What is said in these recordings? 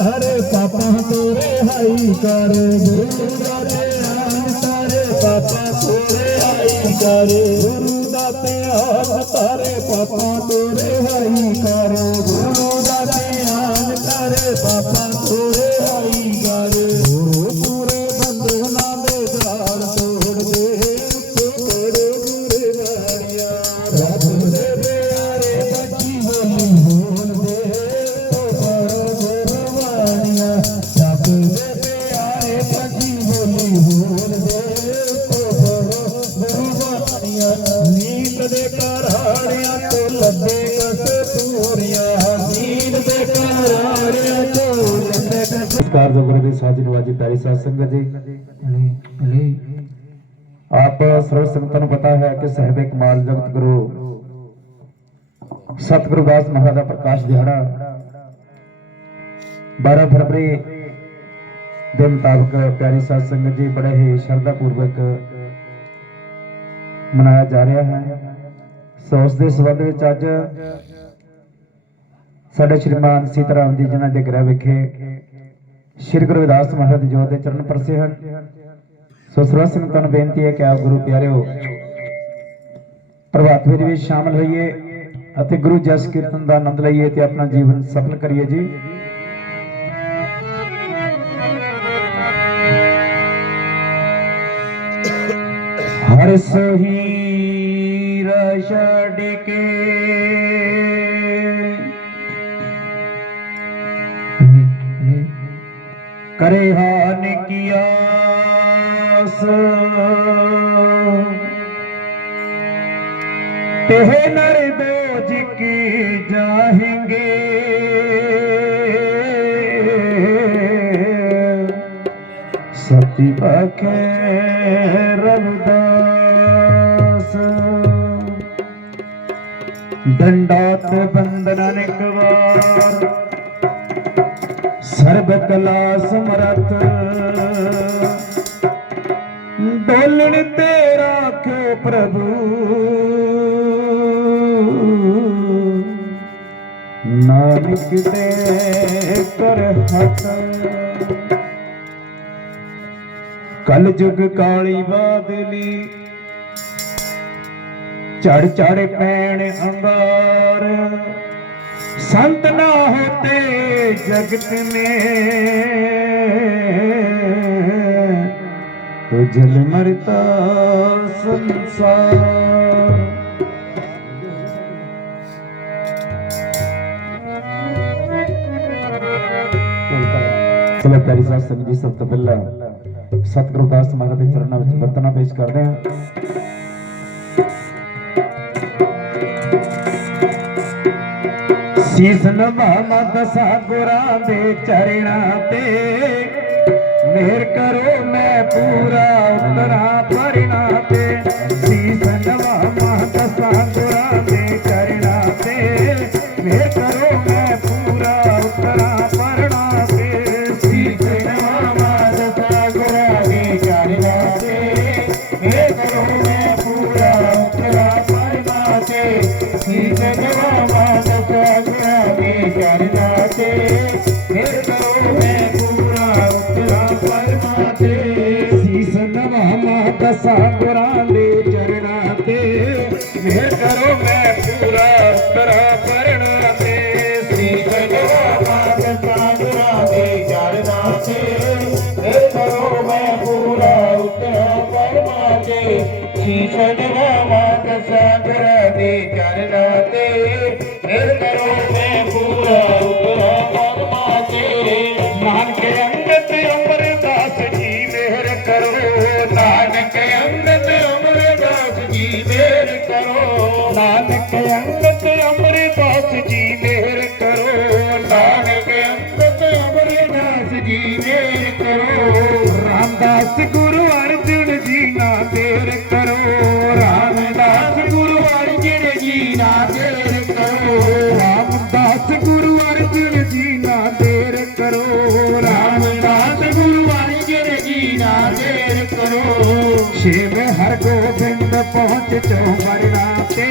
ਧਿਆਨ ਧਰ ਪਾਪਾਂ ਤੋਂ ਰਿਹਾਈ ਕਰ, ਗੁਰੂ ਦਾ ਧਿਆਨ ਧਰ ਪਾਪਾਂ ਤੋਂ ਰਿਹਾਈ ਕਰ, ਗੁਰੂ ਦਾ ਧਿਆਨ ਤਾਰੇ ਪਾਪਾਂ ਤੋਂ ਰਿਹਾਈ ਕਰ, ਗੁਰੂ ਦਾ ਧਿਆਨ ਧਰ ਪਾਪਾਂ ਤੋਂ ਰਿਹਾਈ ਕਰ। ਪਿਆਰੀ ਸਾਧ ਸੰਗਤ ਜੀ। ਆਪ ਸਰਵ ਸੰਗਤਾਂ ਨੂੰ ਪਤਾ ਹੈ ਕਿ ਸਹਿਬੇ ਕਮਾਲ ਜਗਤ ਗੁਰੂ। ਸਤਿਗੁਰੂ ਦਾਸ ਮਹਾਰਾਜ ਦਾ ਪ੍ਰਕਾਸ਼ ਦਿਹਾੜਾ। 12 ਫਰਵਰੀ ਦੇ ਮੁਤਾਬਕ ਪਿਆਰੀ ਸਾਧ ਸੰਗਤ ਜੀ ਬੜੇ ਹੀ ਸ਼ਰਧਾ ਪੂਰਵਕ ਮਨਾਇਆ ਜਾ ਰਿਹਾ ਹੈ। ਸੋ ਉਸ ਦੇ ਸੰਬੰਧ ਵਿੱਚ ਅੱਜ ਸਾਡੇ ਸ਼੍ਰੀਮਾਨ ਸੀਤਾਰਾਮ ਜੀ ਜਿਨ੍ਹਾਂ ਦੇ ਗ੍ਰਹਿ ਵਿਖੇ ਸ਼੍ਰੀ ਗੁਰੂ ਰਵਿਦਾਸ ਮਹਾਰਾਜ ਦੀ ਦੇ ਚਰਨ ਪਰਸੇ ਹਨ ਸੋ ਸਰਵ ਸੰਗਤਾਂ ਨੂੰ ਬੇਨਤੀ ਹੈ ਕਿ ਆਪ ਗੁਰੂ ਪਿਆਰਿਓ, ਪ੍ਰਭਾਤ ਫੇਰੀ ਵਿੱਚ ਸ਼ਾਮਲ ਹੋਈਏ ਅਤੇ ਗੁਰੂ ਜਸ ਕੀਰਤਨ ਦਾ ਆਨੰਦ ਲਈਏ ਤੇ ਆਪਣਾ ਜੀਵਨ ਸਫਲ ਕਰੀਏ ਜੀ। ਹਰ ਸਹੀ ਰਛੜ ਕੇ ਕਰੇ ਹਾਨ ਕੀਆਸ ਤਹ ਨਰ ਬੋਝ ਕੀ ਜਾਹੇਂਗੇ। ਸਤੀ ਬਖੇ ਰਵਦਾਸ। ਡੰਡਾਤ ਬੰਦਨ ਨਿਕਵਾਰ ਸਰਬ ਕਲਾ ਸਮਰਥ। ਡੋਲਣ ਤੇ ਰਾਖੋ ਪ੍ਰਭੂ? ਨਾਨਕ ਦੇ ਕਰ ਹੱਥ। ਕਲ ਜੁਗ ਕਾਲੀ ਬਾਦਲੀ। ਚੜ ਚੜ ਪੈਣ ਅੰਗਾਰ। संत ना होते जगत में तो जल मरता संसार ਚਲੋ ਪਿਆਰੀ ਸਾਧ ਸੰਗਤ ਜੀ ਸਭ ਤੋਂ ਪਹਿਲਾਂ ਸਤਿਗੁਰੂ ਦਾਸ ਮਹਾਰਾਜ ਦੇ ਚਰਨਾਂ ਵਿੱਚ ਬੰਦਨਾ ਪੇਸ਼ ਕਰਦੇ ਹਾਂ ਸੀਸ ਨਵਾਵਾਂ ਦਸਾਂ ਗੁਰਾਂ ਦੇ ਚਰਣਾ ਤੇ ਮਿਹਰ ਕਰੋ ਮੈਂ ਪੂਰਾ ਉਤਰਾ ਪਰਣਾ ਤੇ ਸੀਸ ਨਵਾਵਾਂ ਦਸਾਂ ਗੁਰਾਂ ಸಾಗುರ ਰਾਮਦਾਸ ਗੁਰੂ ਅਰਜਨ ਜੀ ਨਾ ਦੇਰ ਕਰੋ, ਰਾਮਦਾਸ ਗੁਰੂ ਅਰਜਨ ਜੀ ਨਾ ਦੇਰ ਕਰੋ, ਰਾਮਦਾਸ ਗੁਰੂ ਅਰਜਨ ਜੀ ਨਾ ਦੇਰ ਕਰੋ, ਰਾਮਦਾਸ ਗੁਰੂ ਅਰਜਨ ਜੀ ਨਾ ਦੇਰ ਕਰੋ। ਸ਼ਿਵ ਹਰ ਗੋਬਿੰਦ ਪਹੁੰਚ ਚੋ ਮਰਨਾ ਤੇ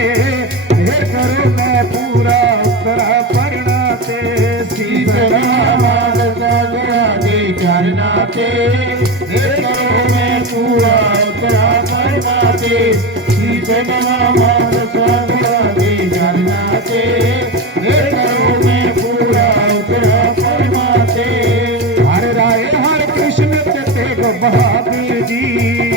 ਦੇਰ ਕਰੋ ਮੈਂ ਪੂਰਾ ਉਤਰਾ ਪੜਨਾ ਤੇ ਸੀਸ ਨਾਮਾਲ ਸਾਗਰਾ ਦੇ ਕਰਨਾ ਕਰਨਾ ਤੇ। ਦੇਰ ਕਰੋ ਮੈਂ ਪੂਰਾ ਉਤਰਾ ਹਰ ਰਾਏ ਹਰ ਕ੍ਰਿਸ਼ਨ ਤੇ ਤੇਗ ਬਹਾਦਰ ਜੀ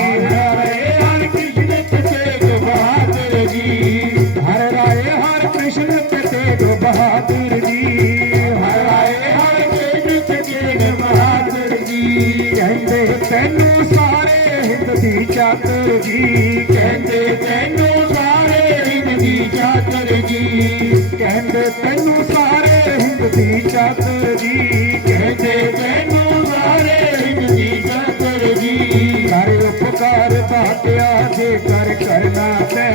ਜੀ, ਕਹਿੰਦੇ ਤੈਨੂੰ ਸਾਰੇ ਹਿੰਦ ਦੀ ਚਾਦਰ ਜੀ। ਕਹਿੰਦੇ ਤੈਨੂੰ ਸਾਰੇ ਹਿੰਦ ਦੀ ਚਾਦਰ ਜੀ। ਕਹਿੰਦੇ ਤੈਨੂੰ ਸਾਰੇ ਹਿੰਦ ਦੀ ਚਾਦਰ ਜੀ। ਕਰ ਉਪਕਾਰ ਬਾਟਿਆ ਜੇ ਕਰ ਕਰਨਾ ਤੇ,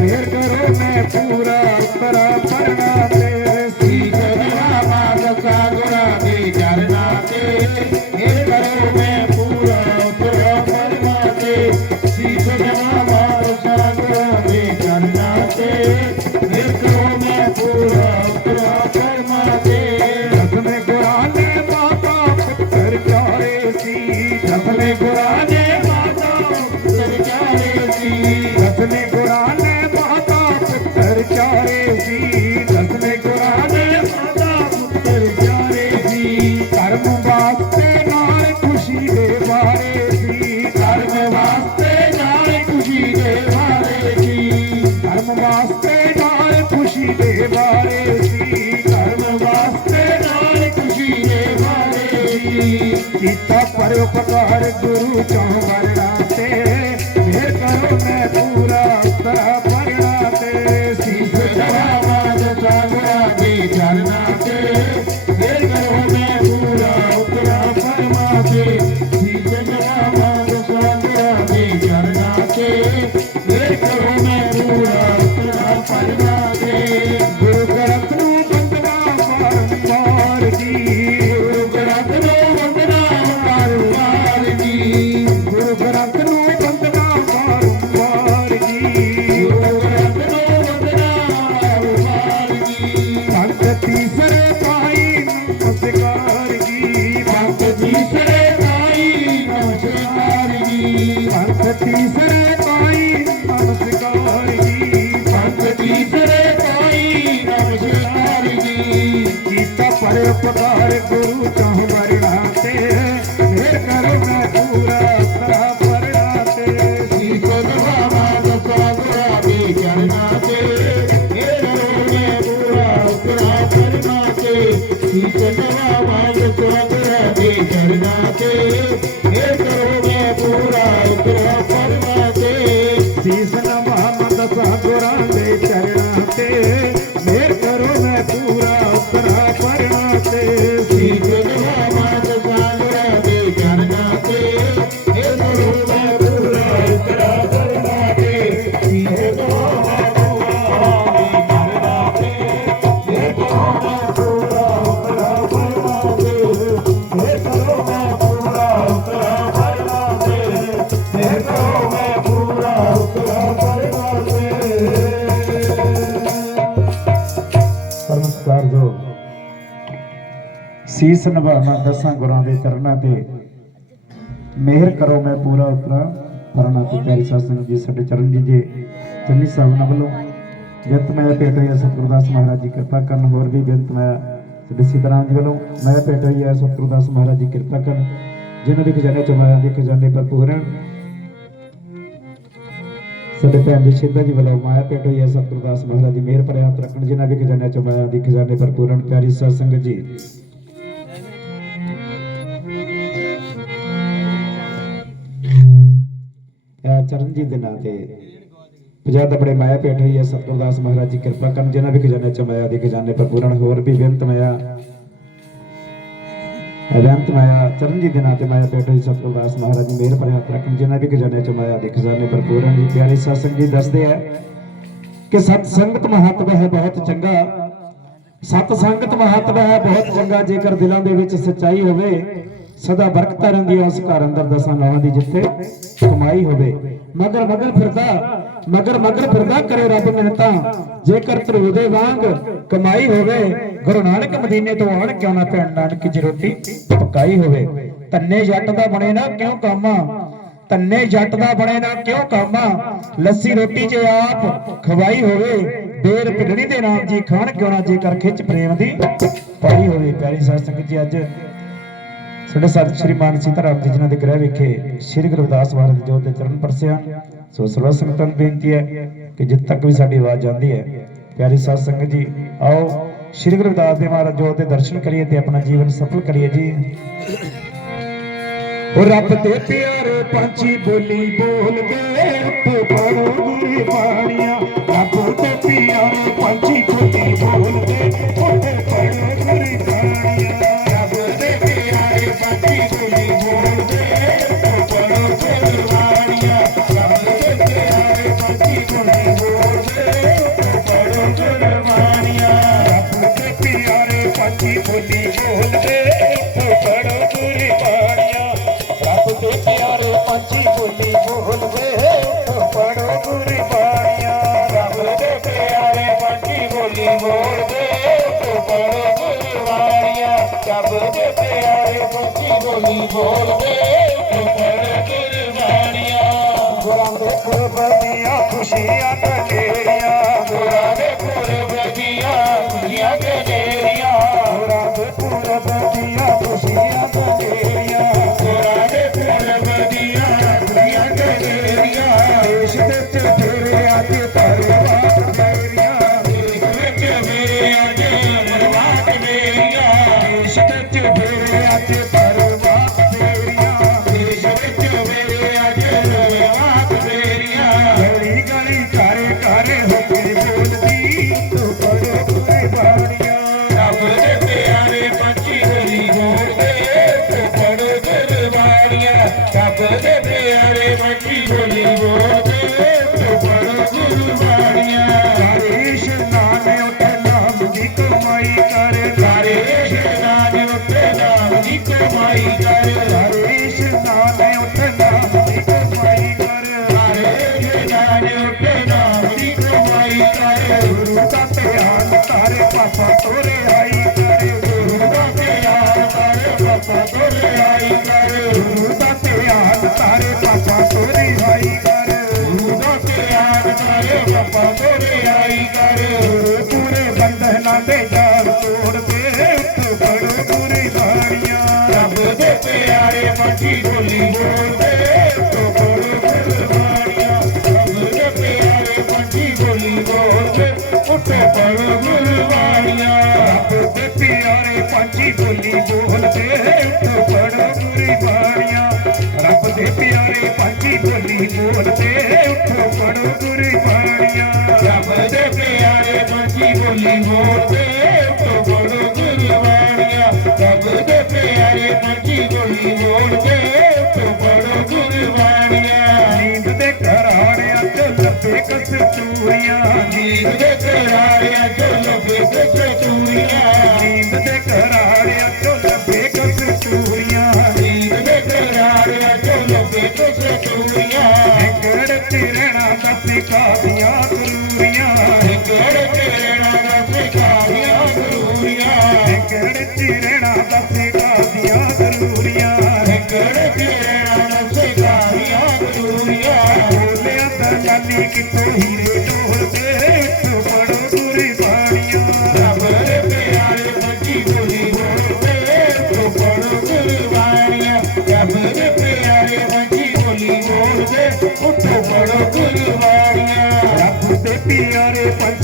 ਫੇਰ ਕਰੋ ਮੈਂ ਪੂਰਾ ਉਤਰਾ ਪਰਨਾ ਤੇ। ਕੀਤਾ ਗੁਰੂ ਚੋਂ ਵਰਣਾ ਤੇ ਫੇਰ ਕਰੋ ਮੈਂ ਪੂਰਾ ਤੀਸਰੇ ਪਾਈ ਨਮਸਕਾਰ ਜੀ। ਭਗਤ ਤੀਸਰੇ ਪਾਈ ਨਮਸਕਾਰ ਜੀ। ਕੀਤਾ ਪਰ ਉਪਕਾਰ ਗੁਰੂ ਚਾਹ ਵਰਣਾ ਤੇ। ਫੇਰ ਕਰੋ ਮੈਂ ਪੂਰਾ ਸਰਾ ਪਰਣਾ ਤੇ। ਸੀ ਕੋ ਦਵਾਵਾ ਦਸਾ ਗੁਰਾ ਦੀ ਚਰਨਾ ਤੇ। ਫੇਰ ਕਰੋ ਮੈਂ ਪੂਰਾ ਸਰਾ ਪਰਣਾ ਤੇ। ਸੀ ਕੋ ਦਵਾਵਾ ਦਸਾ ਗੁਰਾ ਦੀ ਚਰਨਾ ਤੇ। ਸੀਸ ਨਿਭਾਉਣਾ ਦਸਾਂ ਗੁਰਾਂ ਦੇ ਚਰਨਾਂ ਤੇ। ਮਿਹਰ ਕਰੋ ਮੈਂ ਪੂਰਾ ਉਤਰਾ ਪਰਣਾ ਤੇ ਪਿਆਰੀ ਸਾਧ ਜੀ, ਸਾਡੇ ਚਰਨ ਜੀ ਦੇ ਚੰਨੀ ਸਾਹਿਬ ਨਾਲ ਵੱਲੋਂ ਬੇਨਤ ਮੈਂ ਭੇਟ ਹੋਈ ਸਤਿਗੁਰਦਾਸ ਮਹਾਰਾਜ ਜੀ ਕਿਰਪਾ ਕਰਨ, ਹੋਰ ਵੀ ਬੇਨਤ ਮੈਂ ਸਾਡੇ ਸੀਤਾਰਾਮ ਜੀ ਵੱਲੋਂ, ਮੈਂ ਭੇਟ ਹੋਈ ਹੈ ਸਤਿਗੁਰਦਾਸ ਮਹਾਰਾਜ ਜੀ ਕਿਰਪਾ ਕਰਨ, ਜਿਨ੍ਹਾਂ ਦੇ ਖਜ਼ਾਨੇ ਚ ਮਾਇਆ ਦੇ ਖਜ਼ਾਨੇ ਪਰ ਪੂਰਨ ਸਾਡੇ ਭੈਣ ਜੀ ਸ਼ਿੰਦਾ ਜੀ ਵੱਲੋਂ ਮਾਇਆ ਭੇਟ ਹੋਈ ਹੈ ਸਤਿਗੁਰਦਾਸ ਮਹਾਰਾਜ ਜੀ ਮਿਹਰ ਭਰਿਆ ਹੱਥ ਰੱਖਣ, ਜਿਨ੍ਹਾਂ ਦੇ ਖਜ਼ਾਨੇ ਚ ਮਾਇਆ ਦੀ ਖਜ਼ਾਨੇ ਪਰ ਪੂਰਨ ਪਿਆਰੀ ਸਾਧ ਸੰਗਤ ਜੀ ਚਰਨਜੀਤ ਦੇ ਨਾਂ ਤੇ ਪੰਜਾਬ ਦਾ ਮਾਇਆ ਭੇਟ ਹੋਈ ਹੈ। ਸਤਿਗੁਰਦਾਸ ਮਹਾਰਾਜ ਜੀ, ਕਿਰਪਾ ਕਰਨ ਜਿਨ੍ਹਾਂ ਵੀ ਖਜ਼ਾਨੇ ਚ ਮਾਇਆ ਦੀ ਖਜ਼ਾਨੇ ਭਰਪੂਰਨ ਹੋਰ ਵੀ ਬੇਨਤ ਮਾਇਆ ਬੇਅੰਤ ਮਾਇਆ, ਚਰਨਜੀਤ ਦੇ ਨਾਂ ਤੇ ਮਾਇਆ ਪੇਟੋ ਜੀ ਸਤਿਗੁਰ ਮਹਾਰਾਜ ਜੀ ਮੇਰ ਭਰੇ ਹੱਥ ਰੱਖਣ ਜਿਨ੍ਹਾਂ ਵੀ ਖਜ਼ਾਨੇ ਚ ਮਾਇਆ ਦੇ ਖਜ਼ਾਨੇ ਭਰਪੂਰ ਹਨ। ਜੀ, ਪਿਆਰੇ ਸਤਸੰਗ ਜੀ, ਦੱਸਦੇ ਆ ਕਿ ਸਤ ਸੰਗਤ ਮਹੱਤਵ ਹੈ ਬਹੁਤ ਚੰਗਾ। ਸਤ ਸੰਗਤ ਮਹੱਤਵ ਹੈ ਬਹੁਤ ਚੰਗਾ। ਜੇਕਰ ਦਿਲਾਂ ਦੇ ਵਿੱਚ ਸੱਚਾਈ ਹੋਵੇ, ਸਦਾ ਬਰਕਤਾਂ ਰਹਿੰਦੀਆਂ, ਉਸ ਘਰ ਅੰਦਰ ਦਸਾਂ ਨਾਵਾਂ ਦੀ ਜਿੱਥੇ ਕਮਾਈ ਹੋਵੇ। ਮਗਰ ਮਗਰ ਫਿਰਦਾ, ਮਗਰ ਮਗਰ ਫਿਰਦਾ ਕਰੇ ਰੱਬ ਮਿਹਨਤਾਂ ਜੇਕਰ ਤਰੂਦੇ ਵਾਂਗ ਕਮਾਈ ਹੋਵੇ, ਗੁਰੂ ਨਾਨਕ ਮਦੀਨੇ ਤੋਂ ਆਣ ਕਿਉਂ ਨਾ ਭੈਣ ਨਾਨਕ ਦੀ ਰੋਟੀ ਪਕਾਈ ਹੋਵੇ। ਤੰਨੇ ਜੱਟ ਦਾ ਬਣੇ ਨਾ ਕਿਉਂ ਕਾਮਾ? ਤੰਨੇ ਜੱਟ ਦਾ ਬਣੇ ਨਾ ਕਿਉਂ ਕਾਮਾ? ਲੱਸੀ ਰੋਟੀ ਜੇ ਆਪ ਖਵਾਈ ਹੋਵੇ, ਬੇਰ ਪਿੜਣੀ ਦੇ ਨਾਮ ਜੀ ਖਾਣ ਕਿਉਂ ਨਾ ਜੇਕਰ ਖਿੱਚ ਪ੍ਰੇਮ ਦੀ ਪਾਈ ਹੋਵੇ। ਪਿਆਰੀ ਸਾਧ ਸੰਗਤ ਜੀ, ਅੱਜ ਸਾਡੇ ਸਤ ਸ਼੍ਰੀ ਮਾਨ ਸੀਤਾ ਜੀ ਜਿਨ੍ਹਾਂ ਦੇ ਗ੍ਰਹਿ ਵਿਖੇ ਸ਼੍ਰੀ ਗੁਰੂ ਰਵਿਦਾਸ ਮਹਾਰਾਜ ਜੋਤ ਦੇ ਚਰਨ ਪਰਸਿਆ, ਸੋ ਸਰਵ ਸੰਗਤਾਂ ਨੂੰ ਬੇਨਤੀ ਹੈ ਕਿ ਜਿੱਥੇ ਤੱਕ ਵੀ ਸਾਡੀ ਆਵਾਜ਼ ਜਾਂਦੀ ਹੈ। ਪਿਆਰੀ ਸਾਧ ਸੰਗਤ ਜੀ, ਆਓ ਸ਼੍ਰੀ ਗੁਰੂ ਰਵਿਦਾਸ ਦੇ ਮਹਾਰਾਜ ਜੋਤ ਦੇ ਦਰਸ਼ਨ ਕਰੀਏ ਤੇ ਆਪਣਾ ਜੀਵਨ ਸਫਲ ਕਰੀਏ ਜੀ। ਉਹ ਰੱਬ ਦੇ ਪਿਆਰੇ ਪੰਛੀ ਬੋਲੀ ਬੋਲਦੇ ਉੱਤੇ ਪੜੋ ਰੱਬ ਦੇ ਪਿਆਰੇ ਪੰਛੀ ਬੋਲੀ ਬੋਲਦੇ ਪੜੋ ਗੁਰੀ ਬਾਣੀਆਂ ਰੱਬ ਦੇ ਪਿਆਰੇ ਪੰਛੀ ਬੋਲੀ ਬੋਲਦੇ ਪੜੋ ਗੁਰੀ ਬਾਣੀਆਂ ਗੁਰਾਂ ਦੇ ਕੁਰਬਾਨੀਆਂ ਖੁਸ਼ੀਆਂ ਕਲੇਰੀਆਂ ਗੁਰਾਂ ਦੇ ਪਾਪਾ ਤੋਰੇ ਆਈ ਕਰ ਗੁਰੂ ਪੂਰੇ ਬੰਧਨਾਂ ਦੇ ਜਾਲ ਤੋੜ ਕੇ ਉੱਠ ਪੂਰੀ ਬਾਣੀਆਂ ਰੱਬ ਦੇ ਪਿਆਰੇ ਮੱਠੀ ਬੋਲੀ ਬੋਲਦੇ ਤੋੜ ਬੜੋ ਗੁਰਬਾਣੀਆਂ ਰੱਬ ਦੇ ਪਿਆਰੇ ਮੱਠੀ ਬੋਲੀ ਬੋਲਦੇ ਉੱਠੇ ਬੜੋ ਗੁਰਬਾਣੀਆਂ ਰੱਬ ਦੇ ਪਿਆਰੇ ਪੰਛੀ ਬੋਲੀ ਬੋਲਦੇ ਤੋ ਬੜੋ ਗੁਰਬਾਣੀਆਂ ਰੱਬ ਦੇ ਪਿਆਰੇ ਪੰਛੀ ਬੋਲੀ ਬੋਲਦੇ ਉੱਠੋ ਪੜੋ ਗੁਰਬਾਣੀਆਂ ਰੱਬ ਦੇ ਪਿਆਰੇ ਪੰਛੀ ਬੋਲੀ ਬੋਲਦੇ ਉੱਠੋ ਪੜੋ ਗੁਰਬਾਣੀਆਂ ਰੱਬ ਦੇ ਪਿਆਰੇ ਪੰਛੀ ਬੋਲੀ ਬੋਲਦੇ ਉੱਠੋ ਪੜੋ ਗੁਰਬਾਣੀਆਂ ਨੀਂਦ ਦੇ ਘਰਾੜਿਆਂ ਚ ਲੱਭੇ ਕਸਤੂਰੀਆਂ ਨੀਂਦ ਦੇ ਘਰਾੜਿਆਂ ਚ ਲੱਭੇ ਕਸਤੂਰੀਆਂ ਨੀਂਦ ਦੇ ਘਰਾੜਿਆਂ ਕਾਦੀਆਂ ਜ਼ਰੂਰੀਆਂ ਹਿੰਗੜ ਤੇ ਰਹਿਣਾ ਦੱਸ ਕਾਦੀਆਂ ਜ਼ਰੂਰੀਆਂ ਹਿੰਗੜ ਤੇ ਰਹਿਣਾ ਦੱਸ ਕਾਦੀਆਂ ਜ਼ਰੂਰੀਆਂ ਹਿੰਗੜ ਤੇ ਰਹਿਣਾ ਦੱਸ ਕਾਦੀਆਂ ਜ਼ਰੂਰੀਆਂ ਬੋਲਿਆ ਤਾਂ ਜਾਨੀ ਕਿਤੋਂ ਹੀਰੇ ਢੋਲਦੇ ਤੂੰ ਬੜੋ ਦੂਰੀ ਬਾਣੀਆਂ। ਰੱਬ ਦੇ ਪਿਆਰੇ ਬੱਜੀ ਬੋਲੀ ਬੋਲਦੇ ਤੂੰ ਬੜੋ ਗੁਰਬਾਣੀਆਂ ਰੱਬ ਦੇ ਪਿਆਰੇ ਬੱਜੀ ਬੋਲੀ ਬੋਲਦੇ ਉੱਠੋ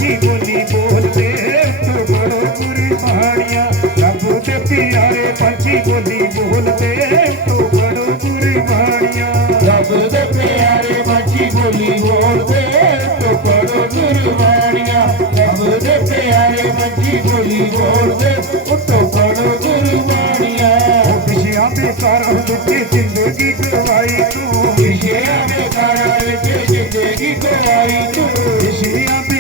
ਪੰਛੀ ਬੋਲੀ ਬੋਲਦੇ ਉੱਠੋ ਬੜੋ ਗੁਰਬਾਣੀਆਂ ਰੱਬ ਦੇ ਪਿਆਰੇ ਪੰਛੀ ਬੋਲੀ ਬੋਲਦੇ ਉੱਠੋ ਬੜੋ ਗੁਰਬਾਣੀਆਂ ਰੱਬ ਦੇ ਪਿਆਰੇ ਪੰਛੀ ਬੋਲੀ ਬੋਲਦੇ ਉੱਠੋ ਬੜੋ ਗੁਰਬਾਣੀਆਂ ਰੱਬ ਦੇ ਪਿਆਰੇ ਪੰਛੀ ਬੋਲੀ ਬੋਲਦੇ ਉੱਠੋ ਬੜੋ ਗੁਰਬਾਣੀਆਂ ਜ਼ਿੰਦਗੀ ਗਵਾਈ।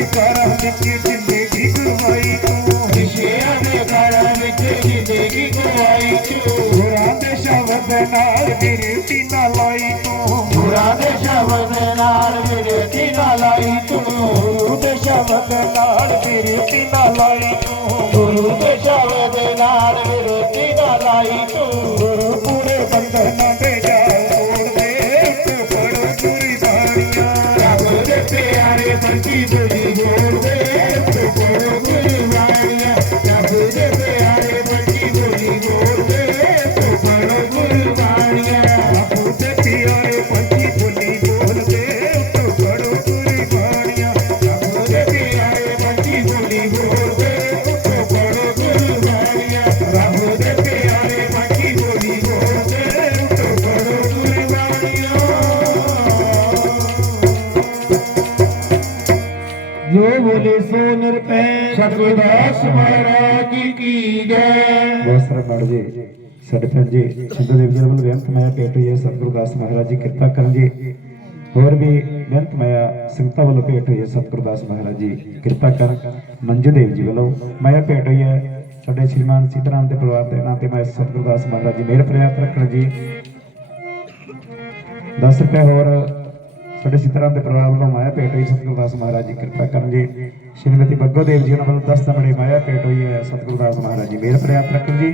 ਘਰਾਂ ਵਿੱਚ ਜ਼ਿੰਦਗੀ ਗਵਾਈ ਤੂੰ। ਖੁਸ਼ੀਆਂ ਦੇ ਘਰਾਂ ਵਿੱਚ ਜ਼ਿੰਦਗੀ ਗਵਾਈ ਤੂੰ। ਗੁਰਾਂ ਦੇ ਸ਼ਬਦ ਨਾਲ ਗਿਰਤੀ ਨਾ ਲਾਈ ਤੂੰ। ਗੁਰਾਂ ਦੇ ਸ਼ਬਦ ਨਾਲ ਵਿਰਤੀ ਨਾ ਲਾਈ ਤੂੰ। ਗੁਰੂ ਦੇ ਸ਼ਬਦ ਨਾਲ ਗਿਰਤੀ ਨਾ ਲਾਈ ਤੂੰ। ਗੁਰੂ ਦੇ ਸ਼ਬਦ ਨਾਲ ਵਿਰਤੀ ਨਾ ਲਾਈ ਤੂੰ। ਗੁਰੂ ਪੂਰੇ ਬੰਧਨਾਂ ਦੇ। ਜਾਲ ਬੋਲੇ ਸੋ ਨਿਰਪੈ ਸਤਿਗੁਰਦਾਸ ਮਹਾਰਾਜ ਕੀ ਜੈ। ਬਹੁਤ ਸਾਰਾ ਪੜ ਜੀ, ਸਾਡੇ ਪਿੰਡ ਜੀ ਸਿੰਧੂ ਦੇਵ ਜੀ ਵੱਲੋਂ ਬੇਨਤ ਮਾਇਆ ਭੇਟ ਹੋਈ ਹੈ, ਸਤਿਗੁਰੂ ਮਹਾਰਾਜ ਜੀ, ਕਿਰਪਾ ਕਰਨ ਜੀ। ਹੋਰ ਵੀ ਬੇਨਤ ਮਾਇਆ ਸੰਗਤਾਂ ਵੱਲੋਂ ਭੇਟ ਹੋਈ ਹੈ, ਸਤਿਗੁਰੂ ਮਹਾਰਾਜ ਜੀ, ਕਿਰਪਾ ਕਰਨ ਮੰਜੂ ਦੇਵ ਜੀ ਵੱਲੋਂ ਮਾਇਆ ਭੇਟ ਹੋਈ ਹੈ, ਸਾਡੇ ਸ਼੍ਰੀਮਾਨ ਸੀਤਾਰਾਮ ਦੇ ਪਰਿਵਾਰ ਦੇ ਨਾਂ ਤੇ ਮੈਂ ਸਤਿਗੁਰਦਾਸ ਮਹਾਰਾਜ ਜੀ, ਮੇਰੇ ਪ੍ਰਯਾਤ ਰੱਖਣ ਜੀ। 10 ਰੁਪਏ ਹੋਰ ਸਾਡੇ ਸੀਤਾਰਾਮ ਦੇ ਪਰਿਵਾਰ ਵੱਲੋਂ ਭੇਟ ਹੋਈ। ਸਤਿਗੁਰੂ ਮਹਾਰਾਜ ਜੀ, ਕਿਰਪਾ ਕਰਨ ਜੀ ਸ਼੍ਰੀਮਤੀ ਬੱਗੋ ਦੇਵ ਜੀ, ਉਹਨਾਂ ਵੱਲੋਂ 10 ਤਮੜੇ ਮਾਇਆ ਭੇਟ ਹੋਈ ਹੈ। ਸਤਿਗੁਰੂ ਮਹਾਰਾਜ ਜੀ, ਮੇਰੇ ਪ੍ਰਿਆਤ ਰੱਖਣ ਜੀ।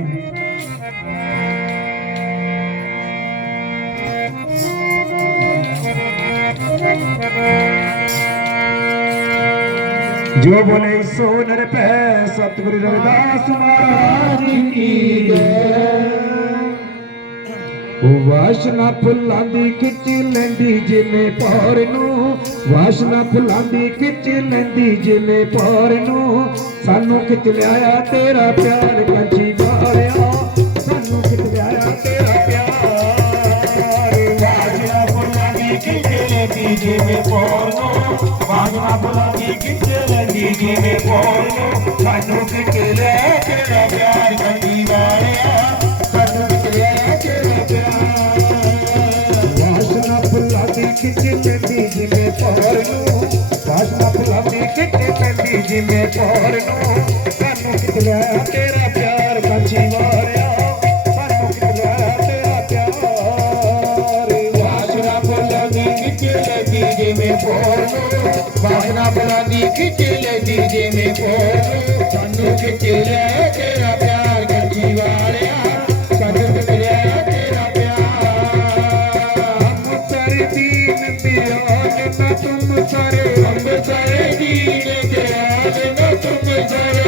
ਜੋ ਬੋਲੇ ਸੋ ਨਿਰਭੈ ਸਤਿਗੁਰੂ ਰਵਿਦਾਸ ਮਹਾਰਾਜ ਕੀ ਜੈ। ਵਾਸ਼ਨਾ ਫੁੱਲਾਂ ਦੀ ਖਿੱਚ ਲੈਂਦੀ ਜਿਵੇਂ ਪੌਰ ਨੂੰ, ਵਾਸ਼ਨਾ ਫੁੱਲਾਂ ਦੀ ਖਿੱਚ ਲੈਂਦੀ ਜਿਵੇਂ ਪੌਰ ਨੂੰ। ਸਾਨੂੰ ਖਿੱਚ ਲਿਆਇਆ ਤੇਰਾ ਪਿਆਰ ਕੰਚੀ ਮਾਰਿਆ ਸਾਨੂੰ ਖਿੱਚ ਲਿਆਇਆ ਤੇਰਾ ਪਿਆਰ। ਬਾਜਰਾ ਫੁੱਲਾਂ ਦੀ ਖਿੱਚ ਲੈਂਦੀ ਜਿਵੇਂ ਪੌਰਨੋ ਬਾਜਰਾ ਫੁੱਲਾਂ ਦੀ ਖਿੱਚ ਲੈਂਦੀ ਜਿਵੇਂ ਪੌਰਨੋ ਸਾਨੂੰ ਖਿੱਚ ਲੈ ਤੇਰਾ ਪਿਆਰ। Jai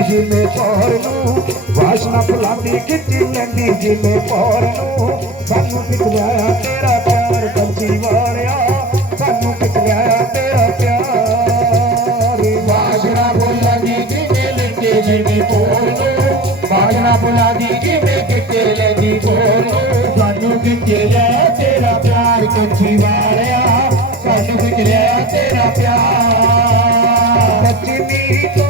ਲੈਂਦੀ ਜਿਵੇਂ ਪੌਰ ਨੂੰ ਵਾਸ਼ਨਾ ਫੁੱਲਾਂ ਦੀ ਕਿੱਟੀ ਲੈਂਦੀ ਜਿਵੇਂ ਪੌਰ ਨੂੰ ਸਾਨੂੰ ਕਿਤਲਿਆ ਤੇਰਾ ਪਿਆਰ ਕੰਚੀ ਵਾਲਿਆ ਸਾਨੂੰ ਕਿਤਲਿਆ ਤੇਰਾ ਪਿਆਰ ਬਾਜਣਾ ਬੋਲਾ ਦੀ ਜਿਵੇਂ ਲੱਗੇ ਜਿਵੇਂ ਬੋਲੋ ਬਾਜਣਾ ਬੋਲਾ ਦੀ ਜਿਵੇਂ ਕਿਤੇ ਲੈਦੀ ਬੋਲੋ ਸਾਨੂੰ ਕਿਤੇ ਲੈ ਤੇਰਾ ਪਿਆਰ ਕੰਚੀ ਵਾਲਿਆ ਸਾਨੂੰ ਕਿਤੇ ਲੈ ਤੇਰਾ ਪਿਆਰ। ਮੋਰੇ ਮਨ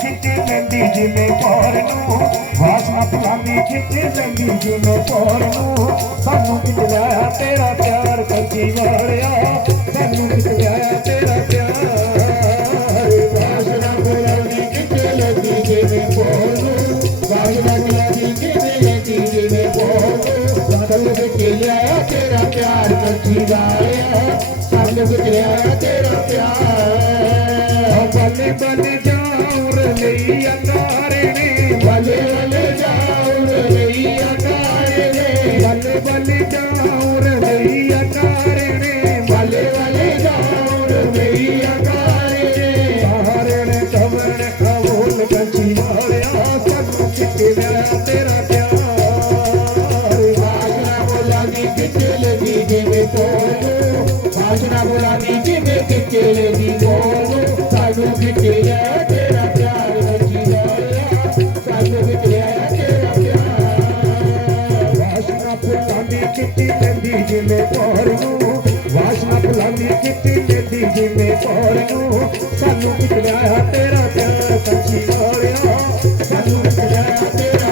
ਖਿੱਚ ਲੈਂਦੀ ਜਿਵੇਂ ਪੌਰ ਨੂੰ। ਵਾਸਨਾ ਫੁੱਲਾਂ ਦੀ ਖਿੱਚ ਲੈਂਦੀ ਜਿਵੇਂ ਪੌਰ ਨੂੰ। ਸਾਨੂੰ ਕਿਤਲਿਆ ਤੇਰਾ ਪਿਆਰ ਕੰਚੀ ਵਾਲਿਆ ਸਾਨੂੰ ਕਿਤਲਿਆ ਤੇਰਾ ਜਿਵੇਂ ਪੌਰ ਨੂੰ ਵਾਸ਼ਨਾ ਫੁੱਲਾਂਦੀ ਕੀਤੀ ਲੈਂਦੀ ਜਿਵੇਂ ਪੌਰ ਨੂੰ। ਸਾਨੂੰ ਕਿਤਿਆ ਤੇਰਾ ਪਿਆਰ ਕੰਚੀ ਵਾਲਿਆ ਸਾਨੂੰ ਕਿੱਥੇ ਤੇਰਾ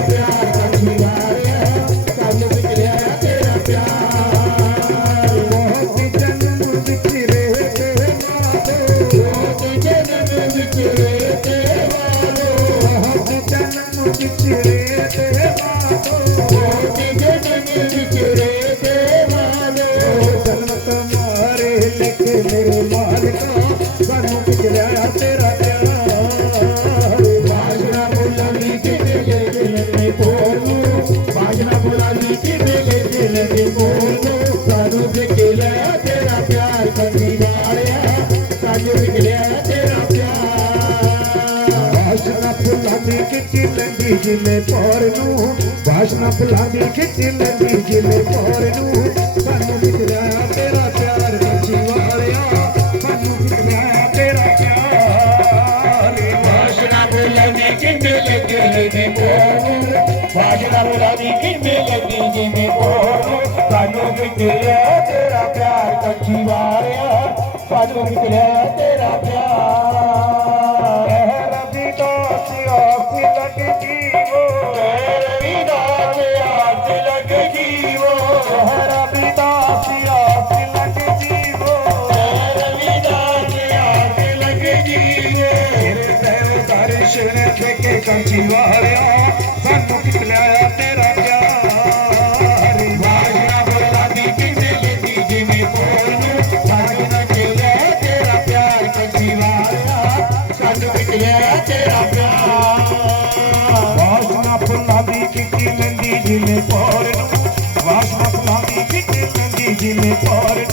ਕਿੱਟੀ ਲੈਂਦੀ ਜਿਵੇਂ ਪੌਰ ਨੂੰ, ਵਾਸ਼ਨਾ ਫੁੱਲਾਂਦੀ ਕਿੱਟੀ ਲੈਂਦੀ ਜਿਵੇਂ ਪੌਰ ਨੂੰ। ਸਾਨੂੰ ਵਿਚਰਿਆ ਤੇਰਾ ਪਿਆਰ ਕੰਚੀ ਵਾਲਿਆ ਸਾਨੂੰ ਵਿਚਰਿਆ ਤੇਰਾ ਪਿਆਰ ਬਾਜਨਾ ਬੋਲਾਂਦੀ ਕਿਵੇਂ ਲੈ ਦਿਲ ਮੇ ਕੋਲੂ ਬਾਜਨਾ ਬੋਲਾਂਦੀ ਕਿਵੇਂ ਲੱਗੀ ਜਿਵੇਂ ਕੋਲੂ ਸਾਨੂੰ ਵਿਕਲਿਆ ਤੇਰਾ ਪਿਆਰ ਕੰਦੀ ਵਾਲਿਆ ਸਾਨੂੰ ਵਿਕਲਿਆ ਦੇਖੇ ਕੰਚੀ ਵਾਲਿਆ ਸਾਨੂੰ ਕਿਤਲਿਆ ਤੇਰਾ ਪਿਆਰ? ਬਾਜਣਾ ਬੋਲਾਦੀ ਕਿੰਨੇ ਲੈਂਦੀ ਜਿਵੇਂ ਕੋਲ ਨੂੰ। ਸਾਨੂੰ ਨਾ ਚਲਿਆ ਤੇਰਾ ਪਿਆਰ ਕੰਜੀ ਵਾਲਿਆ ਸਾਨੂੰ ਵਿਚਲਿਆ ਤੇਰਾ ਪਿਆਰ? ਵਾਸਨਾ ਫੁੱਲਾਂ ਦੀ ਕਿੱਟੀ ਲੈਂਦੀ ਜਿਵੇਂ ਪੌਰ ਨੂੰ। ਵਾਸਨਾ ਫੁੱਲਾਂ ਦੀ ਕਿੱਟੀ ਲੈਂਦੀ ਜਿਵੇਂ ਪੌਰ